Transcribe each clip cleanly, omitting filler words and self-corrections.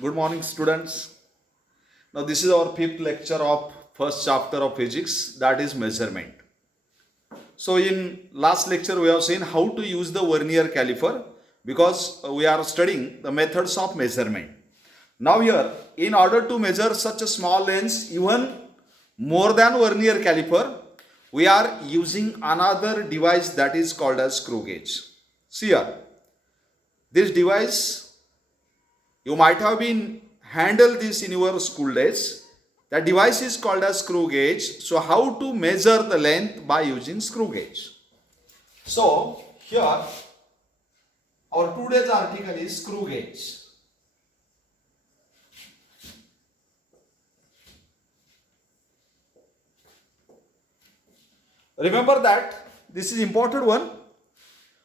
Good morning, students. Now, this is our fifth lecture of first chapter of physics, that is measurement. So, in last lecture, we have seen how to use the vernier caliper because we are studying the methods of measurement. Now, here, in order to measure such a small lens, even more than vernier caliper, we are using another device that is called as screw gauge. See here, this device, you might have been handled this in your school days. The device is called as screw gauge. So how to measure the length by using screw gauge? So here our today's article is screw gauge. Remember that this is important one.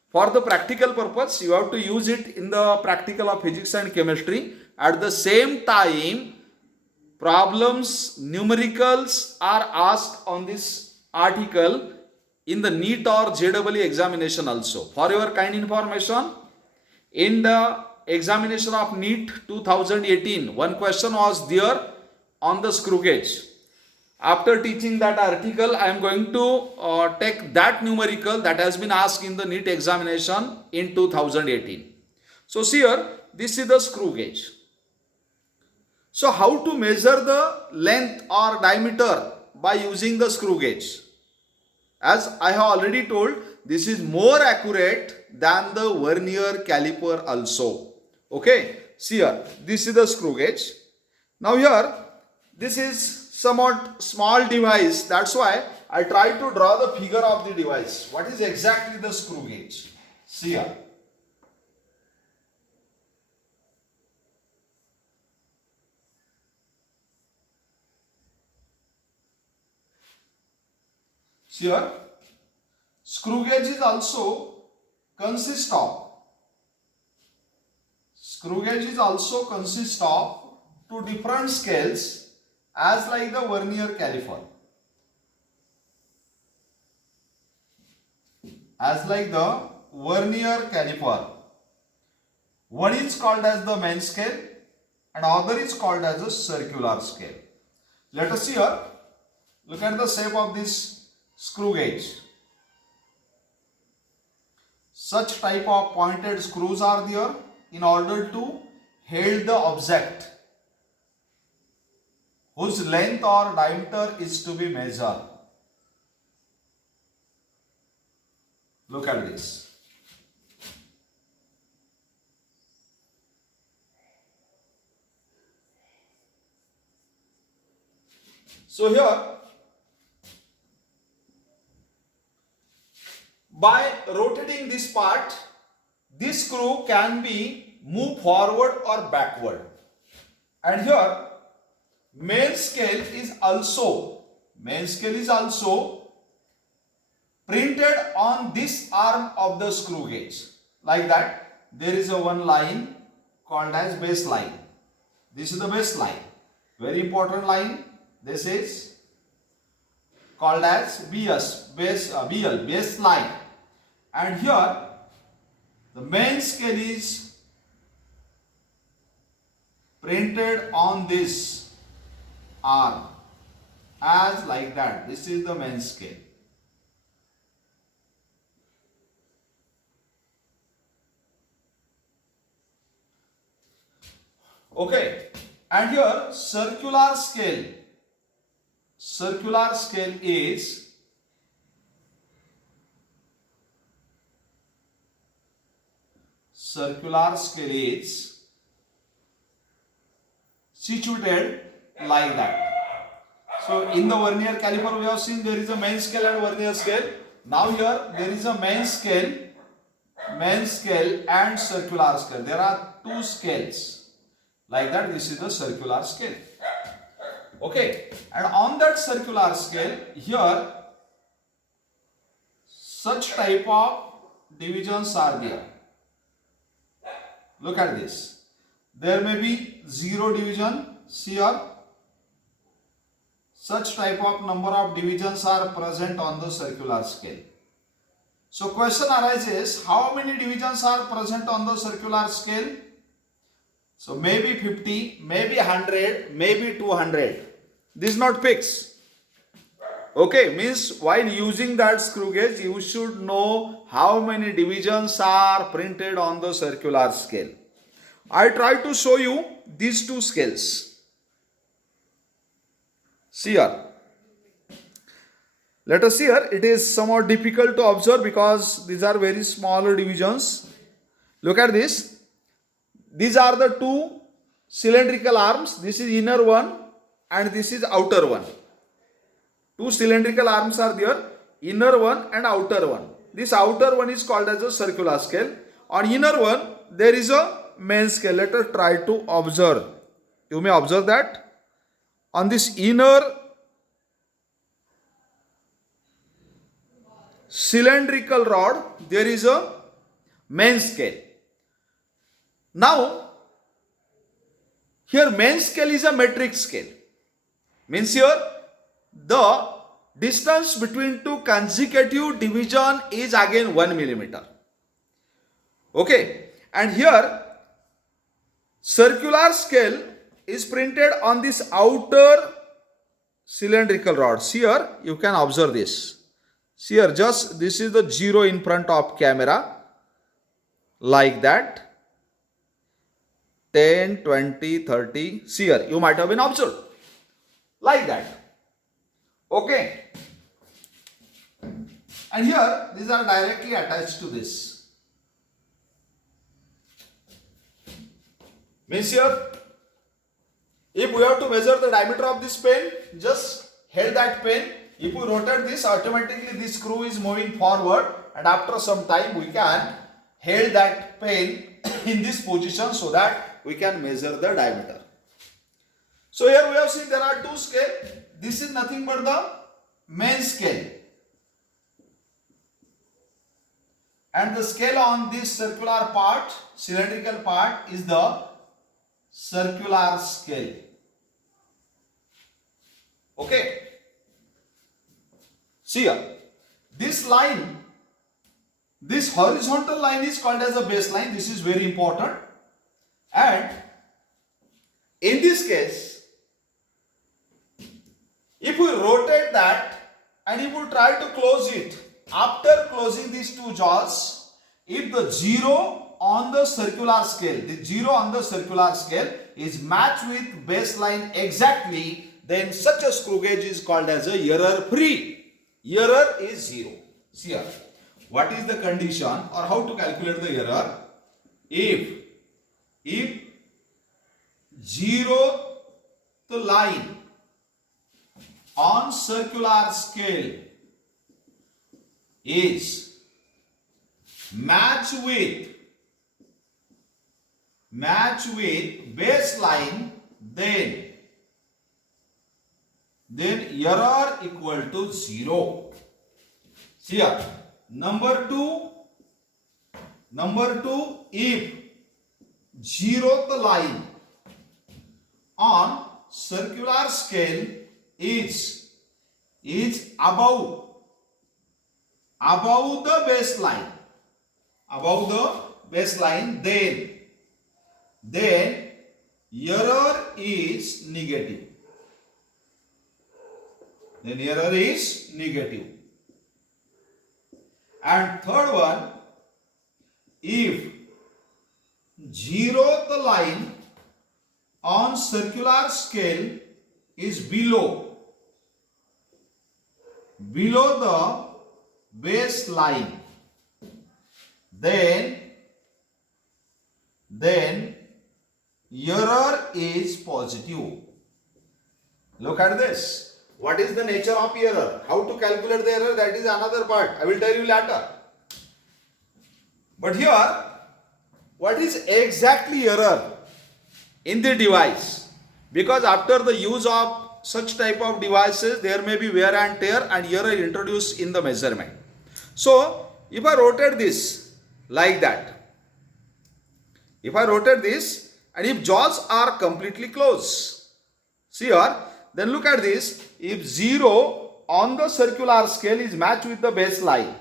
For the practical purpose, you have to use it in the practical of physics and chemistry. At the same time, problems, numericals are asked on this article in the NEET or JEE examination also. For your kind information, in the examination of NEET 2018, one question was there on the screw gauge. After teaching that article, I am going to take that numerical that has been asked in the NEET examination in 2018. So see here, this is the screw gauge. So how to measure the length or diameter by using the screw gauge? As I have already told, this is more accurate than the vernier caliper also. Okay, see here, this is the screw gauge. Now here, this is somewhat small device, that's why I try to draw the figure of the device. What is exactly the screw gauge? See here. See here, screw gauge is also consist of two different scales as like the vernier caliper. One is called as the main scale and other is called as a circular scale. Let us see here. Look at the shape of this screw gauge. Such type of pointed screws are there in order to hold the object whose length or diameter is to be measured. Look at this. So here, by rotating this part, this screw can be moved forward or backward. And here, main scale is also printed on this arm of the screw gauge. Like that, there is a one line called as base line. This is the base line. Very important line. This is called as base line. And here, the main scale is printed on this arm as like that. This is the main scale. Okay, and here circular scale is situated like that. So in the vernier caliper we have seen there is a main scale and vernier scale. Now here there is a main scale and circular scale. There are two scales. Like that, this is the circular scale. Okay, and on that circular scale, here such type of divisions are there. Look at this. There may be 0 division. See here. Such type of number of divisions are present on the circular scale. So question arises, how many divisions are present on the circular scale? So maybe 50, maybe 100, maybe 200. This is not fixed. Okay, means while using that screw gauge, you should know how many divisions are printed on the circular scale. I try to show you these two scales. See here. Let us see here. It is somewhat difficult to observe because these are very smaller divisions. Look at this. These are the two cylindrical arms. This is inner one and this is outer one. Two cylindrical arms are there, inner one and outer one. This outer one is called as a circular scale. On inner one, there is a main scale. Let us try to observe. You may observe that on this inner cylindrical rod, there is a main scale. Now, here main scale is a metric scale. Means here, the distance between two consecutive division is again 1 millimeter. Okay, and here circular scale is printed on this outer cylindrical rod. See here, you can observe this. See here, just this is the 0 in front of camera, like that. 10, 20, 30. See here, you might have been observed like that. Okay, and here these are directly attached to this. Means here, if we have to measure the diameter of this pen, just hold that pen. If we rotate this, automatically this screw is moving forward, and after some time we can hold that pen in this position so that we can measure the diameter. So here we have seen there are two scales. This is nothing but the main scale. And the scale on this circular part, cylindrical part, is the circular scale. Okay. See here. This line, this horizontal line is called as a baseline. This is very important. And in this case, if we rotate that and if we try to close it, after closing these two jaws, if the 0 on the circular scale, the 0 on the circular scale is matched with baseline exactly, then such a screw gauge is called as a error free. Error is 0. See here, what is the condition or how to calculate the error? If 0th line on circular scale is match with baseline, then error equal to 0. See here, number two, if 0th line on circular scale is above the baseline, then error is negative. And third one, if 0th line on circular scale is below the baseline, then error is positive. Look at this. What is the nature of error? How to calculate the error? That is another part. I will tell you later. But here, what is exactly error in the device? Because after the use of such type of devices, there may be wear and tear and error introduced in the measurement. So, if I rotate this like that, if I rotate this and if jaws are completely closed, see here, then look at this. If 0 on the circular scale is matched with the baseline,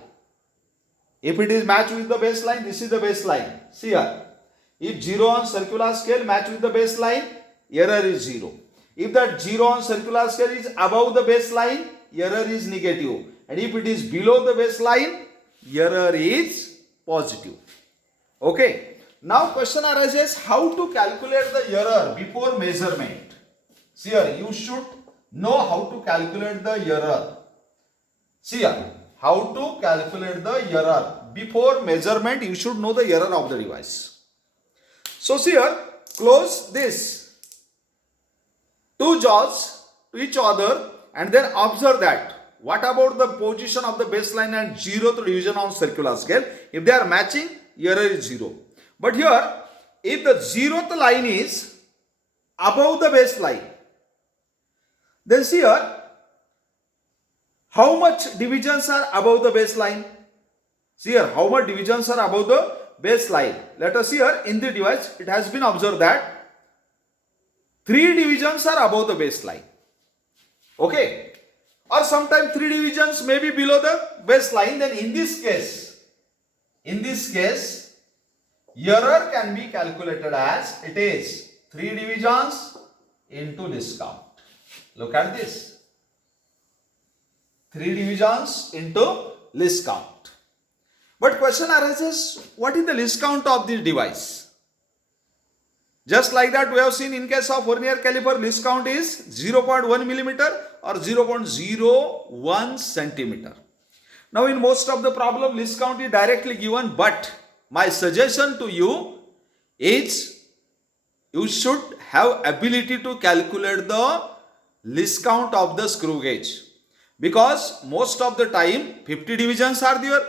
if it is matched with the baseline, this is the baseline. See here. If 0 on circular scale match with the baseline, error is 0. If that 0 on circular scale is above the baseline, error is negative. And if it is below the baseline, error is positive. Okay. Now question arises, how to calculate the error before measurement. See here, you should know how to calculate the error. See here, how to calculate the error. Before measurement, you should know the error of the device. So see here, close this two jaws to each other and then observe that. What about the position of the baseline and 0th division on circular scale? If they are matching, error is 0. But here, if the 0th line is above the baseline, then see here, how much divisions are above the baseline? See here, how much divisions are above the baseline? Let us see here, in the device, it has been observed that 3 divisions are above the baseline. Okay. Or sometimes 3 divisions may be below the baseline. Then in this case, error can be calculated as it is 3 divisions into least count. Look at this. 3 divisions into least count. But question arises, what is the least count of this device? Just like that we have seen in case of vernier caliper, least count is 0.1 millimeter or 0.01 centimeter. Now in most of the problem, least count is directly given, but my suggestion to you is you should have ability to calculate the least count of the screw gauge, because most of the time 50 divisions are there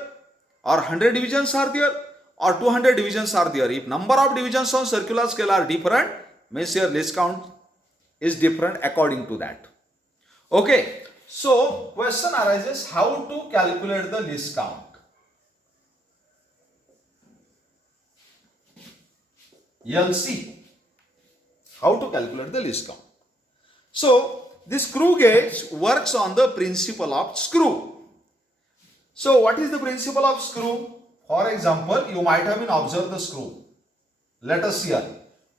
or 100 divisions are there or 200 divisions are there. If number of divisions on circular scale are different, means your least count is different according to that. Okay, so question arises, how to calculate the least count? LC. How to calculate the least count? So this screw gauge works on the principle of screw. So what is the principle of screw? For example, you might have been observed the screw. Let us see here.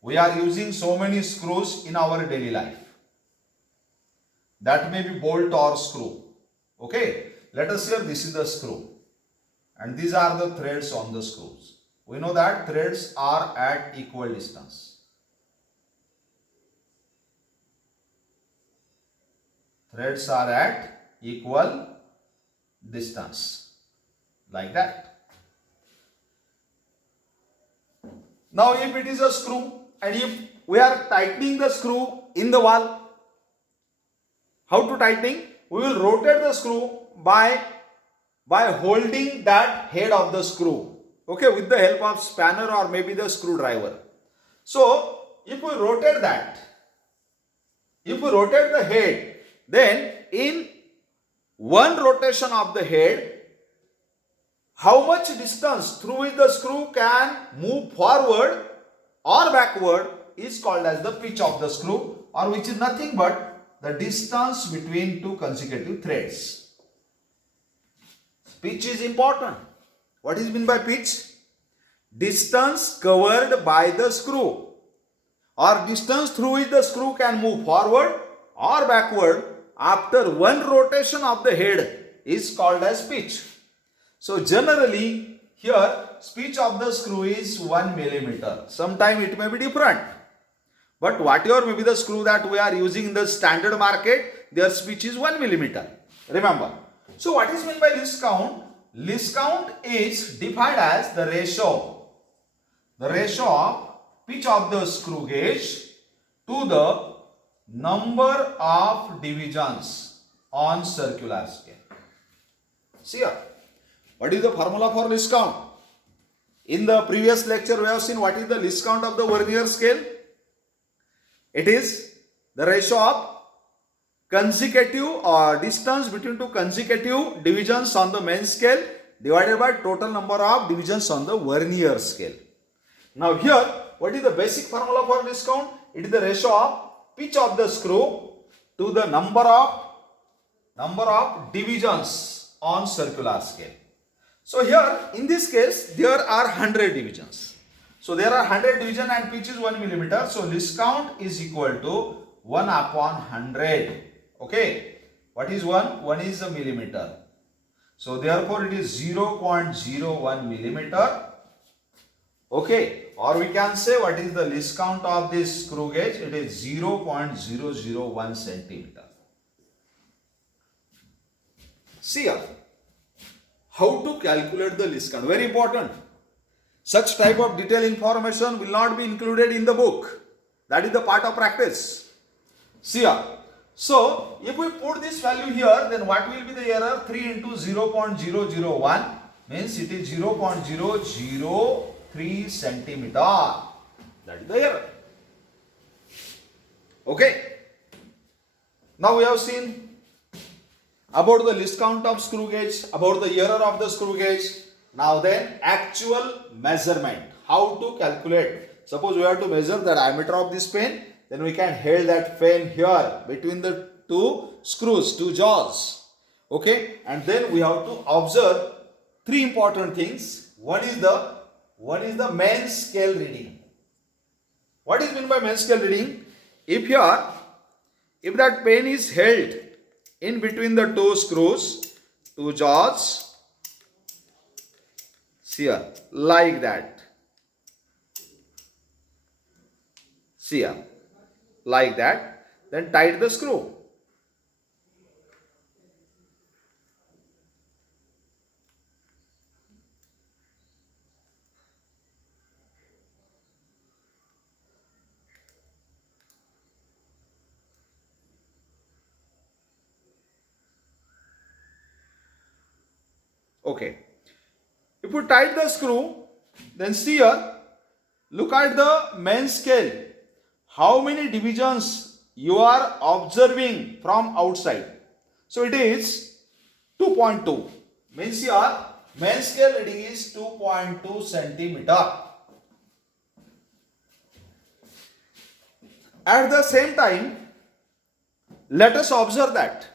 We are using so many screws in our daily life. That may be bolt or screw. Okay. Let us see here, this is the screw. And these are the threads on the screws. We know that threads are at equal distance. Threads are at equal distance. Like that. Now if it is a screw and if we are tightening the screw in the wall, how to tightening? We will rotate the screw by holding that head of the screw, okay, with the help of spanner or maybe the screwdriver. So if we rotate that, if we rotate the head, then in one rotation of the head, how much distance through which the screw can move forward or backward is called as the pitch of the screw, or which is nothing but the distance between two consecutive threads. Pitch is important. What is meant by pitch? Distance covered by the screw, or distance through which the screw can move forward or backward after one rotation of the head is called as pitch. So generally here pitch of the screw is 1 millimeter. Sometime it may be different. But whatever may be the screw that we are using in the standard market, their pitch is 1 millimeter. Remember. So what is meant by least count? Least count is defined as the ratio of pitch of the screw gauge to the number of divisions on circular scale. See here. What is the formula for least count? In the previous lecture, we have seen what is the least count of the vernier scale. It is the ratio of consecutive or distance between two consecutive divisions on the main scale divided by total number of divisions on the vernier scale. Now here, what is the basic formula for least count? It is the ratio of pitch of the screw to the number of divisions on circular scale. So here in this case there are 100 divisions. So there are 100 division and pitch is 1 millimeter. So least count is equal to 1 upon 100. Okay. What is 1? 1 is a millimeter. So therefore it is 0.01 millimeter. Okay. Or we can say what is the least count of this screw gauge? It is 0.001 centimeter. See here. How to calculate the least count? Very important. Such type of detailed information will not be included in the book. That is the part of practice. See here. So, if we put this value here, then what will be the error? 3 into 0.001 means it is 0.003 centimeter. That is the error. Okay. Now we have seen about the least count of screw gauge, about the error of the screw gauge. Now then, actual measurement. How to calculate? Suppose we have to measure the diameter of this pen, then we can hold that pen here between the two screws, two jaws. Okay, and then we have to observe three important things. One is the main scale reading. What is meant by main scale reading? If that pen is held in between the two screws, two jaws, see here, like that. See here, like that. Then tight the screw. Okay. If you tight the screw, then see here, look at the main scale. How many divisions you are observing from outside? So it is 2.2. Means here, main scale reading is 2.2 centimeter. At the same time, let us observe that.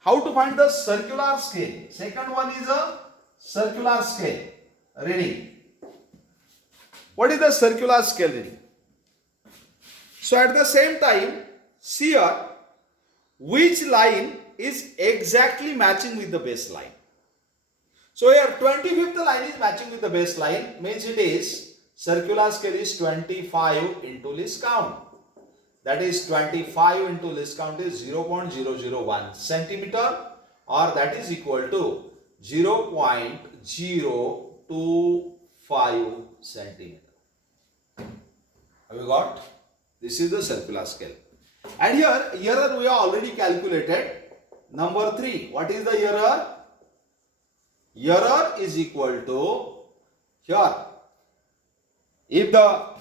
How to find the circular scale? Second one is a circular scale reading. What is the circular scale reading? So at the same time, see here, which line is exactly matching with the baseline. So here 25th line is matching with the baseline, means it is circular scale is 25 into least count. That is 25 into least count is 0.001 centimeter, or that is equal to 0.025 centimeter. Have you got? This is the circular scale. And here, error we have already calculated. Number 3. What is the error? Error is equal to, here, if the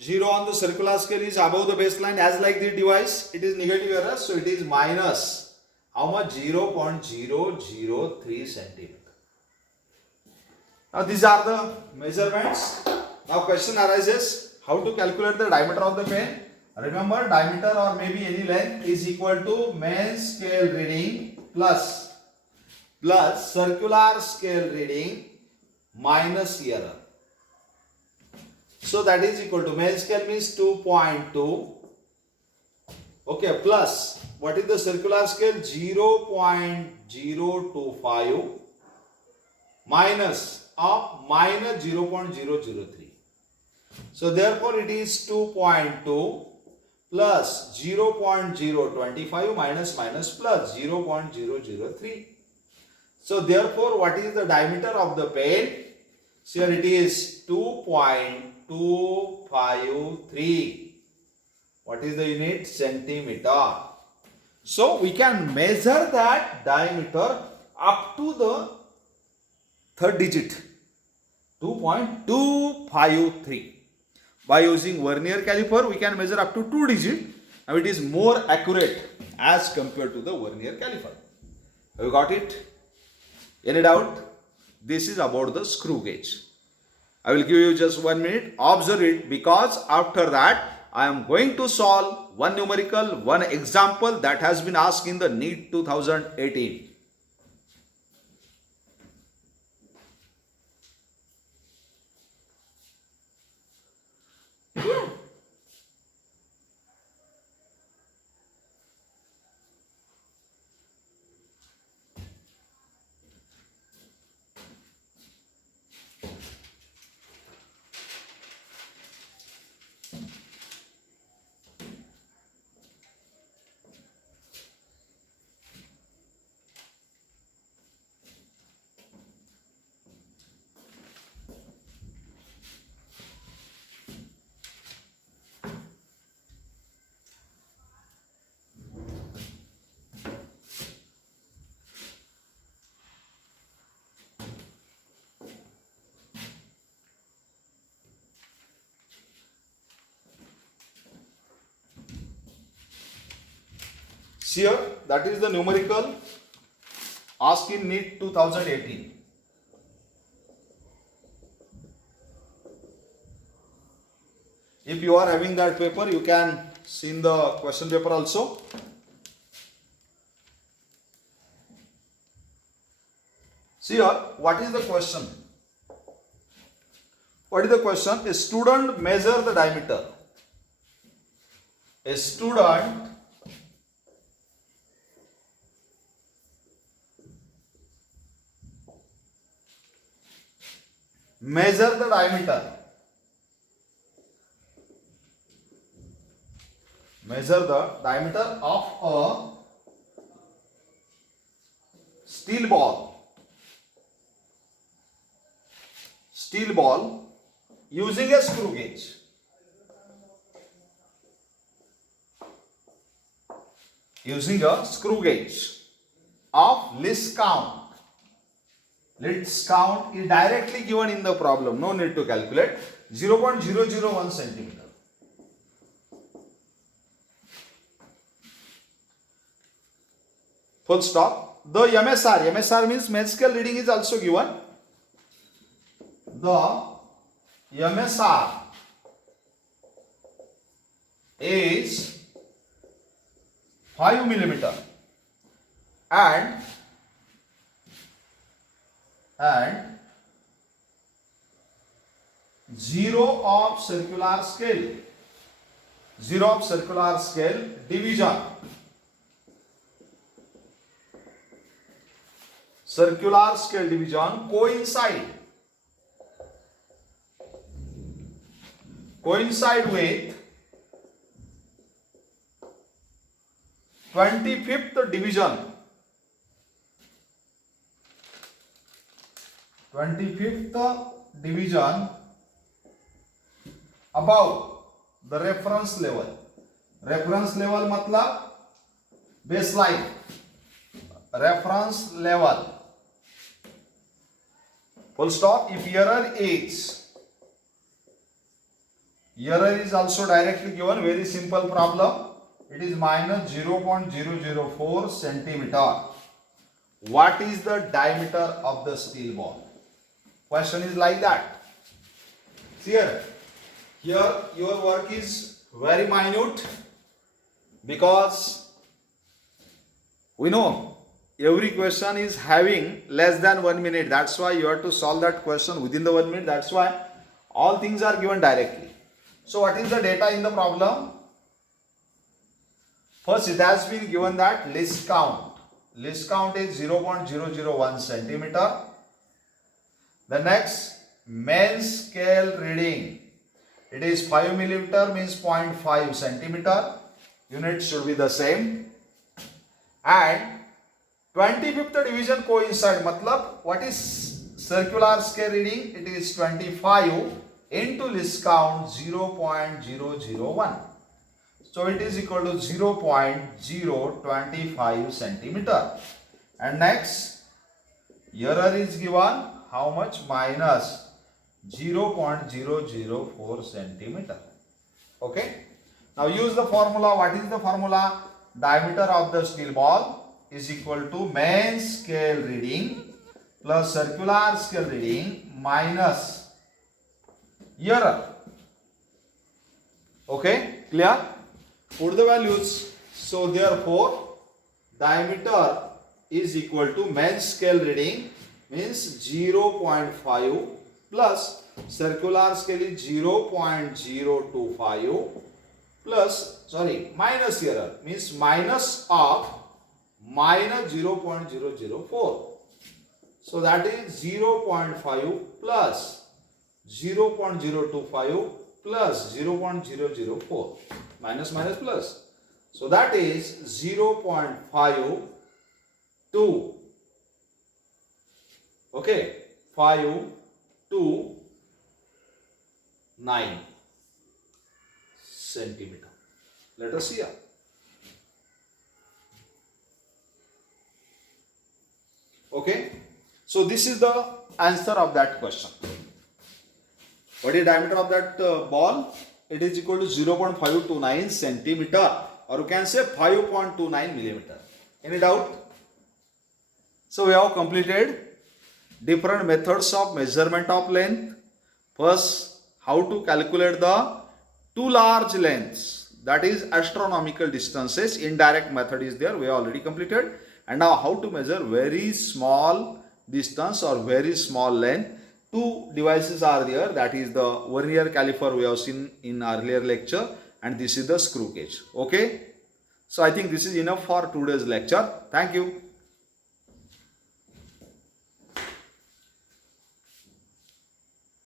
0 on the circular scale is above the baseline as like the device, it is negative error. So it is minus, how much? 0.003 centimeter. Now these are the measurements. Now question arises, how to calculate the diameter of the pen? Remember, diameter or maybe any length is equal to main scale reading plus circular scale reading minus error. So that is equal to main scale means 2.2. Okay, plus what is the circular scale? 0.025 minus of minus 0.003. So therefore it is 2.2 plus 0.025 minus plus 0.003. So therefore what is the diameter of the pen? Here it is 2.253. What is the unit? Centimeter. So we can measure that diameter up to the third digit, 2.253. By using vernier caliper, we can measure up to 2 digits. Now it is more accurate as compared to the vernier caliper. Have you got it? Any doubt? This is about the screw gauge. I will give you just 1 minute. Observe it, because after that I am going to solve one numerical, one example that has been asked in the NEET 2018. Here, that is the numerical asked in NEET 2018. If you are having that paper, you can see in the question paper also. See here, what is the question? What is the question? A student measure the diameter. A student measure the diameter. Measure the diameter of a steel ball. Steel ball using a screw gauge. Using a screw gauge of least count. Least count is directly given in the problem. No need to calculate. 0.001 centimeter. Full stop. The MSR means main scale reading is also given. The MSR is 5 millimeter and 0 of circular scale. 0 of circular scale division. Circular scale division coincide with 25th division. 25th division above the reference level. Reference level मतलब baseline. Reference level. Full stop. If error is also directly given, very simple problem. It is minus 0.004 centimeter. What is the diameter of the steel ball? Question is like that. Here your work is very minute because we know every question is having less than 1 minute. That's why you have to solve that question within the 1 minute. That's why all things are given directly. So what is the data in the problem? First, it has been given that least count. Least count is 0.001 centimeter. The next, main scale reading. It is 5 millimeter means 0.5 centimeter. Units should be the same. And 25th division coincide. Matlab, what is circular scale reading? It is 25 into least count 0.001. So it is equal to 0.025 centimeter. And next, error is given how much? Minus 0.004 centimeter. Okay. Now use the formula. What is the formula? Diameter of the steel ball is equal to main scale reading plus circular scale reading minus error. Okay. Clear? Put the values. So therefore, diameter is equal to main scale reading means 0.5 plus circular scale is 0.025 plus minus error means minus of minus 0.004. So that is 0.5 plus 0.025 plus 0.004. Minus minus plus. So that is 0.52. Okay. 529 centimeter. Let us see here. Okay. So this is the answer of that question. What is diameter of that ball? It is equal to 0.529 centimeter. or you can say 5.29 millimeter. Any doubt? So we have completed different methods of measurement of length. First, how to calculate the too large lengths, that is astronomical distances. Indirect method is there, we have already completed. And now how to measure very small distance or very small length. Two devices are there, that is the vernier caliper we have seen in earlier lecture, and this is the screw gauge. Okay, so I think this is enough for today's lecture. Thank you.